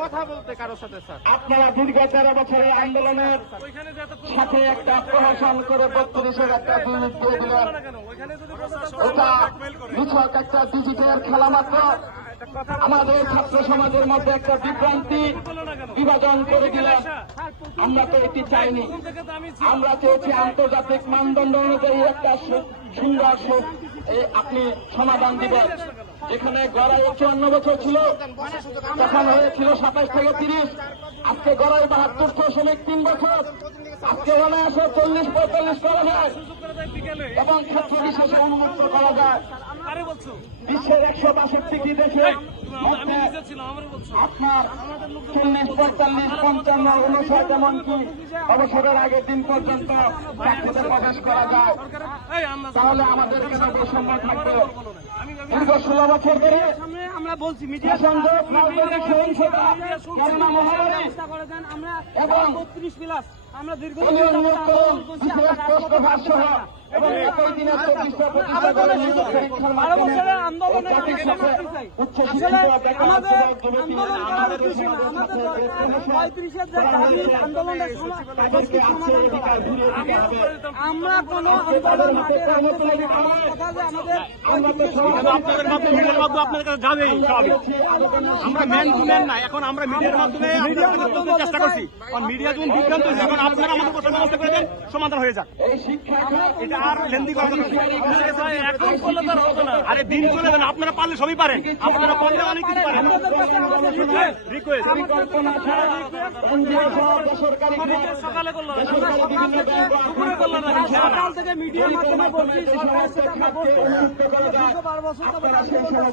কথা বলতে কারোর সাথে স্যার। আপনারা দীর্ঘ তেরো বছরের আন্দোলনের সাথে একটা প্রশাসন করে বত্রিশের একটা ইউনিট দিয়ে দিলেন এটা নিছক একটা ডিজিটাল খেলা মাত্র। আমাদের ছাত্র সমাজের মধ্যে একটা বিভ্রান্তি বিভাজন করে দিলেন। আমরা তো এটি চাইনি। আমরা চেয়েছি আন্তর্জাতিক মানদণ্ড অনুযায়ী একটা সুন্দর এ আপনি সমাধান দিবেন। এখানে গড়াই চুয়ান্ন বছর ছিল। তখন হয়েছিল সাতাশ থেকে তিরিশ। আজকে গড়াই বাহাত্তর দশমিক তিন বছর। আজকে অনায়াসে চল্লিশ পঁয়তাল্লিশ করা যায়। এবং ক্ষেত্র বিশেষে উন্মুক্ত করা যায়। বিশ্বের একশো বাষট্টিটি দেশে? আপনার চল্লিশ পঁয়তাল্লিশ পঞ্চান্ন উনষাট এমনকি অবসরের আগের দিন পর্যন্ত চাকরিতে প্রবেশ করা যায়। তাহলে আমাদের কেন বৈষম্য থাকবে? দীর্ঘ ষোলো বছর ধরে আমরা বলছি মিডিয়া সংযোগ মহামারী এবং বত্রিশ প্লাস আমরা দীর্ঘ দলীয় নিয়োগকরণ বিশেষ স্পষ্ট ভাষ্য এবং একই দিনে চব্বিশটা প্রতিষ্ঠা করে নিয়োগ পরীক্ষার মাধ্যমে আমরা উচ্চ কোনো তো আপনাদের মাধ্যমে মিডিয়ার মাধ্যমে আপনাদের কাছে যাবেই আমরা ম্যান টু ম্যান না এখন আমরা মিডিয়ার মাধ্যমে চেষ্টা করছি কারণ মিডিয়া যখন বিভ্রান্ত হয়েছে এখন আপনারা আমাদের প্রশ্ন ব্যবস্থা করে দেন সমাধান হয়ে যাক এটা আর লেন্দি এখন করলে তো আর না। আরে দিন চলে যান আপনারা পারলে সবই পারেন। আপনারা পারলে অনেক কিছু পারেন। সকালে করল সকাল থেকে মিডিয়ার মাধ্যমে বলছি সরকারের সাথে আমরা বলছি।